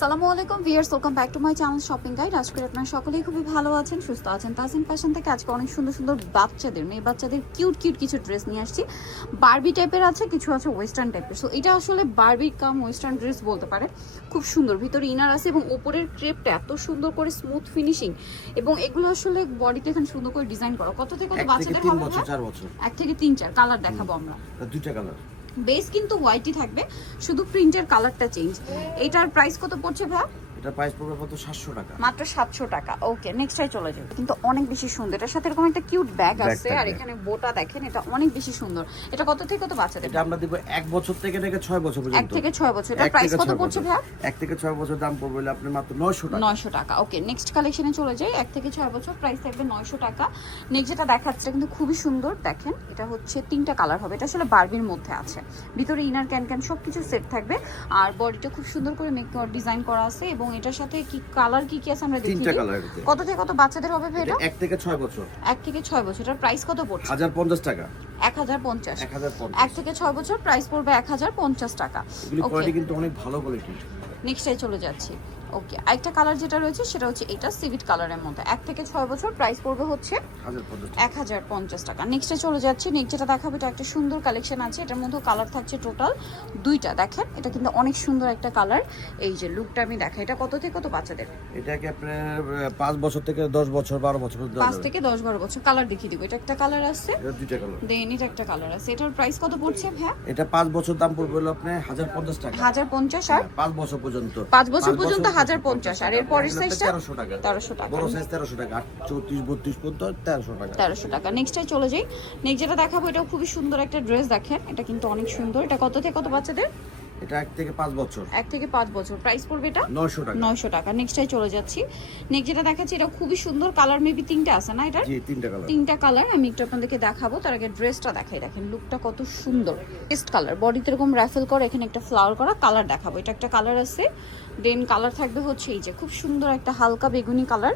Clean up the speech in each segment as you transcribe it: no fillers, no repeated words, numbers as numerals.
আসসালামু আলাইকুম viewers, welcome back to my channel shopping guide. আজকে আপনারা সকলেই খুবই ভালো আছেন, সুস্থ আছেন। তাসিন ফ্যাশন থেকে আজকে অনেক সুন্দর সুন্দর বাচ্চাদের, মেয়ে বাচ্চাদের কিউট কিছু ড্রেস নিয়ে আসছি। বারবি টাইপের আছে, কিছু আছে ওয়েস্টার্ন টাইপের। সো এটা আসলে বারবি কাম ওয়েস্টার্ন ড্রেস বলতে পারে। খুব সুন্দর, ভিতরে ইনার আছে এবং উপরের ক্রেপটা এত সুন্দর করে স্মুথ ফিনিশিং, এবং এগুলো আসলে বডিতে এখানে সুন্দর করে ডিজাইন করা। কত থেকে কত বাচ্চাদের হবে? 4 বছর। 1 থেকে 3-4 কালার দেখাবো আমরা। দুইটা কালার, বেস কিন্তু হোয়াইটই থাকবে, শুধু প্রিন্টের কালারটা চেঞ্জ। এটার প্রাইস কত পড়ছে ভাই? এটা প্রাইস পড়বে কত? 700 টাকা, মাত্র 700 টাকা। ওকে, নেক্সটটাই চলে যাবে। কিন্তু অনেক বেশি সুন্দর, এটার সাথে এরকম একটা কিউট ব্যাগ আছে, আর এখানে বোটা দেখেন, এটা অনেক বেশি সুন্দর। এটা কত থেকে কত বাচ্চাদের? এটা আমরা দেব 1 বছর থেকে 6 বছর পর্যন্ত। 1 থেকে 6 বছর। এটা প্রাইস কত পড়ছে ভাই? 1 থেকে 6 বছর দাম পড়বে আপনি মাত্র 900 টাকা। 900 টাকা। ওকে, নেক্সট কালেকশনে চলে যাই। 1 থেকে 6 বছর, প্রাইস থাকবে 900 টাকা। নেক্সট যেটা দেখাচ্ছে কিন্তু খুবই সুন্দর, দেখেন এটা হচ্ছে 3টা কালার হবে। এটা আসলে বারবির মধ্যে আছে, ভিতরে ইনার ক্যান সবকিছু সেট থাকবে, আর বডিটা খুব সুন্দর করে মেকআপ ডিজাইন করা আছে। এবং এটার সাথে কি কালার কি আছে আমরা দেখি। 3টা কালার। কত থেকে কত বাচ্চাদের হবে ভাই এটা? 1 থেকে 6 বছর। 1 থেকে 6 বছর। এটার প্রাইস কত পড়ছে? 1050 টাকা। 1050। 1050। 1 থেকে 6 বছর, প্রাইস পড়বে 1050 টাকা। এগুলি কোয়ালিটি কিন্তু অনেক ভালো কোয়ালিটি। নেক্সটে চলে যাচ্ছি। ওকে, আরেকটা কালার যেটা রয়েছে সেটা হচ্ছে এটা সিভিট কালারের মধ্যে। 1 থেকে 6 বছর, প্রাইস পড়বে হচ্ছে 1050 টাকা। নেক্সটে চলে যাচ্ছি। নেক্সট যেটা দেখাবো, এটা একটা সুন্দর কালেকশন আছে। এটার মধ্যে কালার থাকছে টোটাল 2টা। দেখেন এটা কিন্তু অনেক সুন্দর একটা কালার। এই যে লুকটা আমি দেখাই, এটা কত থেকে কত বাচ্চাদের? এটাকে আপনার 5 বছর থেকে 10 বছর 12 বছর পর্যন্ত। 5 থেকে 10-12 বছর। কালার দেখিয়ে দিব। এটা একটা কালার আছে, এটা দুইটা কালার। দেন এটা একটা কালার আছে। এটার প্রাইস কত পড়ছে ভাই? এটা 5 বছর দাম পড়বে হলো আপনি 1050 টাকা। 1050। আর 5 বছর পর্যন্ত। 5 বছর পর্যন্ত 1050। আর এর পরের সাইজটা 1300 টাকা। 1300 টাকা। বড় সাইজ 1300 টাকা, 34 32 পর্যন্ত 1300 টাকা। 1300 টাকা। নেক্সটটাই চলে যাই। নেক্সট যেটা দেখাবো, এটাও খুবই সুন্দর একটা ড্রেস। দেখেন এটা কিন্তু অনেক সুন্দর। এটা কত থেকে কত বাচ্চাদের? এটা 1 থেকে 5 বছর। 1 থেকে 5 বছর। প্রাইস পড়বে এটা 900 টাকা। 900 টাকা। নেক্সটটাই চলে যাচ্ছি। নেক্সট যেটা দেখাচ্ছি, এটা খুবই সুন্দর। কালার মেবি 3টা আছে না এটা? জি, 3টা কালার। 3টা কালার আমি একটু আপনাদেরকে দেখাবো। তার আগে ড্রেসটা দেখাই। দেখেন লুকটা কত সুন্দর। টেস্ট কালার, বডিতে এরকম রাফেল করা, এখানে একটা ফ্লাওয়ার করা। কালার দেখাবো। এটা একটা কালার আছে, দেন কালার থাকবে হচ্ছে এই যে খুব সুন্দর একটা হালকা বেগুনি কালার।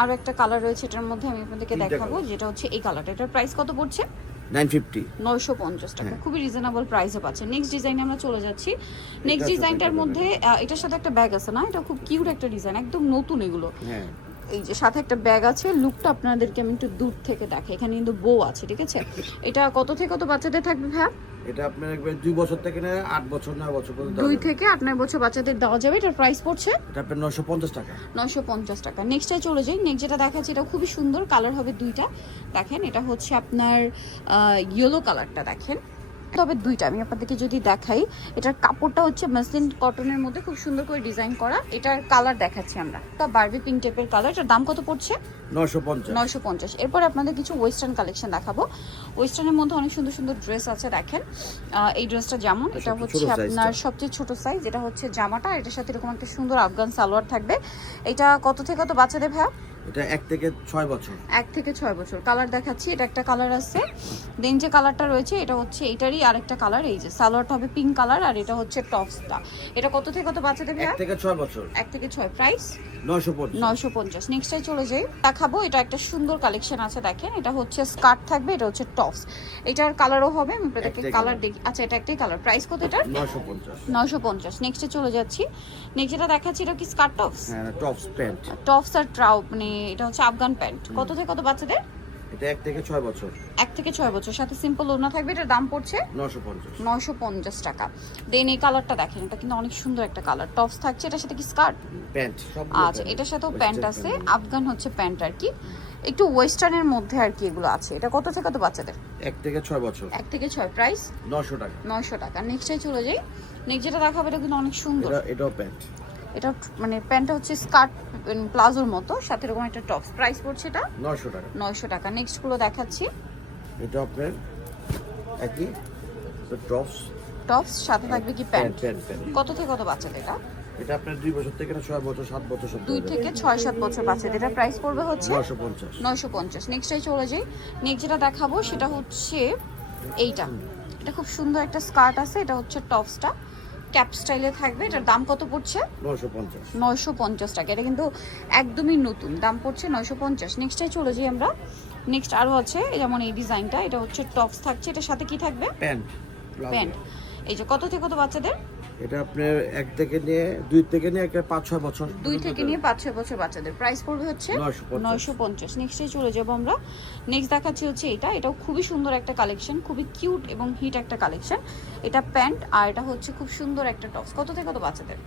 আর একটা কালার রয়েছে এটার মধ্যে, আমি আপনাদেরকে দেখাবো, যেটা হচ্ছে এই কালারটা। এটার প্রাইস কত পড়ছে? 950। 950 টাকা। খুবই রিজনেবল প্রাইসে পাচ্ছে। নেক্সট ডিজাইনে আমরা চলে যাচ্ছি। নেক্সট ডিজাইনটার মধ্যে এটার সাথে একটা ব্যাগ আছে না? এটা খুব কিউট একটা ডিজাইন, একদম নতুন এগুলো। হ্যাঁ, এই যে সাথে একটা ব্যাগ আছে। লুকটা আপনাদেরকে আমি একটু দূর থেকে দেখাই। এখানে কিন্তু বউ আছে, ঠিক আছে? এটা কত থেকে কত বাচ্চাদের থাকবে ভাই? এটা আপনার একবার 2 বছর থেকে 8 বছর 9 বছর পর্যন্ত। 2 থেকে 8-9 বছর বাচ্চাদের দেওয়া যাবে। এটার প্রাইস পড়ছে এটা আপনার 950 টাকা। 950 টাকা। নেক্সটে চলে যাই। নেক্সট যেটা দেখাচ্ছি, এটা খুবই সুন্দর। কালার হবে 2টা। দেখেন এটা হচ্ছে আপনার ইয়েলো কালারটা। দেখেন তবে 2টা আমি আপনাদেরকে যদি দেখাই, এটার কাপড়টা হচ্ছে মাসলিন কটনের মধ্যে খুব সুন্দর করে ডিজাইন করা। এটার কালার দেখাচ্ছি আমরা, তা বারবি পিঙ্ক টাইপের কালার। এটার দাম কত পড়ছে? 950। 950। এরপর আপনাদের কিছু ওয়েস্টার্ন কালেকশন দেখাবো। ওয়েস্টার্নের মধ্যে অনেক সুন্দর সুন্দর ড্রেস আছে। দেখেন এই ড্রেসটা যেমন, এটা হচ্ছে আপনার সবচেয়ে ছোট সাইজ। এটা হচ্ছে জামাটা, এটার সাথে এরকম একটা সুন্দর আফগান সালোয়ার থাকবে। এটা কত থেকে কত বাচ্চাদের ভাই? এটা 1 থেকে 6 বছর। 1 থেকে 6 বছর। কালার দেখাচ্ছি। এটা একটা কালার আছে, দেন যে কালারটা রয়েছে এটা হচ্ছে এইটারই আরেকটা কালার। এই যে সালোয়ারটা হবে পিঙ্ক কালার, আর এটা হচ্ছে টপসটা। এটা কত থেকে কত বাচ্চাদের ভাই? 1 থেকে 6 বছর। 1 থেকে 6। প্রাইস 950। 950। নেক্সটটাই চলে যাই। দেখাবো এটা একটা সুন্দর কালেকশন আছে। দেখেন এটা হচ্ছে স্কার্ট থাকবে, এটা হচ্ছে টপস। এটার কালারও হবে, আমি আপনাদেরকে কালার দেখি। আচ্ছা, এটা একটাই কালার। প্রাইস কত এটা? 950। 950। নেক্সটে চলে যাচ্ছি। নেক্সট যেটা দেখাচ্ছি, এটা কি স্কার্ট টপস? হ্যাঁ, টপস প্যান্ট। টপস আর ট্রাউট, মানে এটা হচ্ছে আফগান প্যান্ট। কত থেকে কত বাচ্চাদের? এটা 1 থেকে 6 বছর। 1 থেকে 6 বছর। সাথে সিম্পল ওড়না থাকবে। এটার দাম পড়ছে 950। 950 টাকা। দেন এই কালারটা দেখেন, এটা কিন্তু অনেক সুন্দর একটা কালার। টপস থাকছে, এটার সাথে কি স্কার্ট? প্যান্ট সব। আচ্ছা, এটার সাথেও প্যান্ট আছে। আফগান হচ্ছে প্যান্ট আর কি, একটু ওয়েস্টার্নের মধ্যে আর কি এগুলো আছে। এটা কত থেকে কত বাচ্চাদের? 1 থেকে 6 বছর। 1 থেকে 6। প্রাইস 900 টাকা। 900 টাকা। নেক্সটে চলে যাই। নেক্সট যেটা দেখাবো, এটা কিন্তু অনেক সুন্দর। এটাও প্যান্ট। এটা মানে প্যান্টটা হচ্ছে স্কার্ট প্লাজোর মতো, সাথে এরকম একটা টপস। প্রাইস পড়ছে এটা 900 টাকা। 900 টাকা। নেক্সট গুলো দেখাচ্ছি। এটা আপনার একই টপস। টপস সাথে থাকবে কি প্যান্ট। প্যান্ট। কত থেকে কত বাচ্চাদের এটা? এটা আপনার 2 বছর থেকে 6 বছর 7 বছর সব। 2 থেকে 6-7 বছর বাচ্চাদের। এটা প্রাইস পড়বে হচ্ছে 950। 950। নেক্সটটাই চলে যাই। নেক্সট যেটা দেখাবো সেটা হচ্ছে এইটা। এটা খুব সুন্দর একটা স্কার্ট আছে। এটা হচ্ছে টপসটা ক্যাপ স্টাইলে থাকবে। এটার দাম কত পড়ছে? 950। 950 টাকা। এটা কিন্তু একদমই নতুন, দাম পড়ছে 950। নেক্সটটাই চলে যাই আমরা। নেক্সট আরও আছে, যেমন এই ডিজাইনটা। এটা হচ্ছে টপস থাকছে, এটার সাথে কি থাকবে? প্যান্ট। প্যান্ট। এই যে কত থেকে কত বাচ্চাদের? এটা আপনার এক থেকে নিয়ে দুই থেকে নিয়ে একটা 5-6 বছর 2 থেকে নিয়ে 5-6 বছর বাচ্চাদের প্রাইস পড়বে হচ্ছে 950। নেক্সটে চলে যাব আমরা। নেক্সট দেখাচ্ছি হচ্ছে এটাও খুবই সুন্দর একটা কালেকশন, খুবই কিউট এবং হিট একটা কালেকশন। এটা প্যান্ট আর এটা হচ্ছে খুব সুন্দর একটা টপস। কত থেকে কত বাচ্চাদের?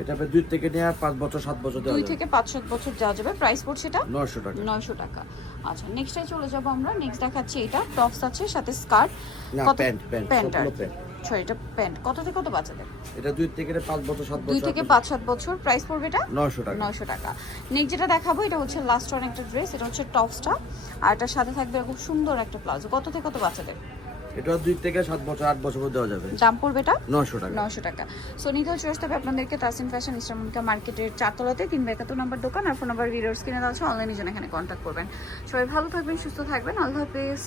এটা আপনার 2 থেকে নিয়ে 5 বছর 7 বছর দেওয়া 2 যাবে। থেকে 5-7 বছর যাওয়া যাবে। প্রাইস পড়ছে এটা 900 টাকা। 900 টাকা। আচ্ছা নেক্সটে চলে যাব আমরা। নেক্সট দেখাচ্ছি এটা টপস আছে সাথে স্কার্ট। না প্যান্ট প্যান্ট আর সবগুলো প্যান্ট। সরি এটা প্যান্ট। কত থেকে কত বাচ্চাদের? এটা 2 থেকে 5 বছর 7 বছর 2 থেকে 5-7 বছর। প্রাইস পড়বে এটা 900 টাকা। 900 টাকা। নেক্সট যেটা দেখাবো এটা হচ্ছে লাস্ট ওয়ান একটা ড্রেস। এটা হচ্ছে টপসটা আর এটার সাথে থাকবে খুব সুন্দর একটা প্লাজো। কত থেকে কত বাচ্চাদের? এটা 2 থেকে 7 বছর 8 বছর দেওয়া যাবে। দাম পড়বে এটা 900 টাকা। 900 টাকা। সো নিতেও চলে আসতে হবে আপনাদেরকে তাসিন ফ্যাশন ইসলামিকা মার্কেটের 4 তলাতে 371 নম্বর দোকান আর ফোন নাম্বার ভিডিওর স্ক্রিনে দেওয়া আছে। অনলাইনে জন্য এখানে কন্ট্যাক্ট করবেন। সবাই ভালো থাকবেন, সুস্থ থাকবেন। আল্লাহ হাফেজ।